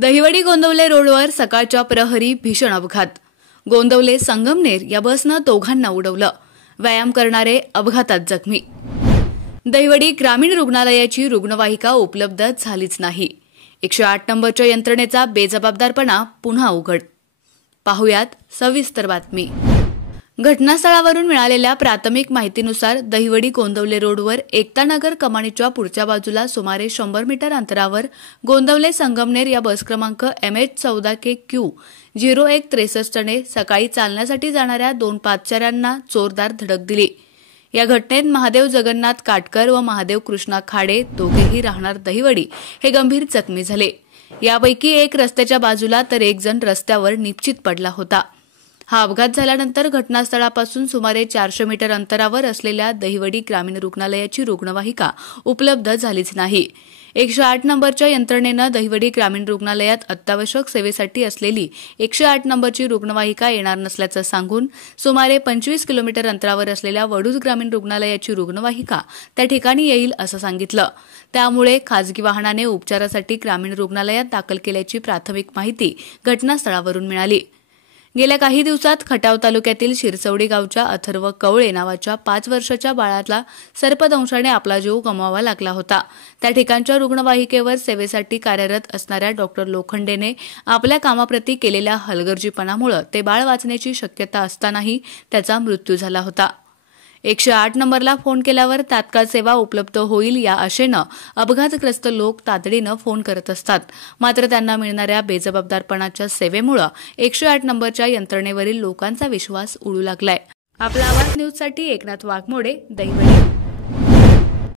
दहिवडी गोंदवले रोडवर सकाळच्या प्रहरी भीषण अपघात. गोंदवले संगमनेर या बसनं दोघांना उडवलं. व्यायाम करणारे अपघातात जखमी. दहिवडी ग्रामीण रुग्णालयाची रुग्णवाहिका उपलब्ध झालीच नाही. 108 नंबरच्या यंत्रणेचा बेजबाबदारपणा पुन्हा उघड. पाहुयात सविस्तर बातमी. घटनास्थळावरून मिळालेल्या प्राथमिक माहितीनुसार दहिवडी गोंदवले रोडवर एकतानगर कमानीच्या पुढच्या बाजूला सुमारे 100 मीटर अंतरावर गोंदवले संगमनेर या बस क्रमांक MH14KQ 0163 ने सकाळी चालण्यासाठी जाणाऱ्या 2 पादचाऱ्यांना जोरदार धडक दिली. या घटनेत महादेव जगन्नाथ काटकर व महादेव कृष्णा खाडे दोघेही राहणार दहिवडी हे गंभीर जखमी झाले. यापैकी एक रस्त्याच्या बाजूला तर एक जण रस्त्यावर निश्चित पडला होता. हा अपघात झाल्यानंतर घटनास्थळापासून सुमारे 400 मीटर अंतरावर असलेल्या दहिवडी ग्रामीण रुग्णालयाची रुग्णवाहिका उपलब्ध झालीच नाही. 108 नंबरच्या यंत्रणेनं दहिवडी ग्रामीण रुग्णालयात अत्यावश्यक सेवेसाठी असलेली 108 नंबरची रुग्णवाहिका येणार नसल्याचं सांगून सुमारे 25 किलोमीटर अंतरावर असलेल्या वडूज ग्रामीण रुग्णालयाची रुग्णवाहिका त्या ठिकाणी येईल असं सांगितलं. त्यामुळे खासगी वाहनाने उपचारासाठी ग्रामीण रुग्णालयात दाखल केल्याची प्राथमिक माहिती घटनास्थळावरून मिळाली. गेल्या काही दिवसात खटाव तालुक्यातील शिरसवडी गावच्या अथर्व कवळे नावाच्या 5 वर्षाच्या बाळाला सर्पदंशाने आपला जीव गमवावा लागला होता. त्या ठिकाणच्या रुग्णवाहिकेवर सेवेसाठी कार्यरत असणाऱ्या डॉक्टर लोखंडेने आपल्या कामाप्रती केलेल्या हलगर्जीपणामुळे ते बाळ वाचण्याची शक्यता असतानाही त्याचा मृत्यू झाला होता. 108 नंबरला फोन केल्यावर तात्काळ सेवा उपलब्ध होईल या आशेनं अपघातग्रस्त लोक तातडीनं फोन करत असतात. मात्र त्यांना मिळणाऱ्या बेजबाबदारपणाच्या सेवेमुळे 108 नंबरच्या यंत्रणेवरील लोकांचा विश्वास उडू लागलाय. आपला आवाज न्यूजसाठी एकनाथ वाघमोडे, दहिवडी.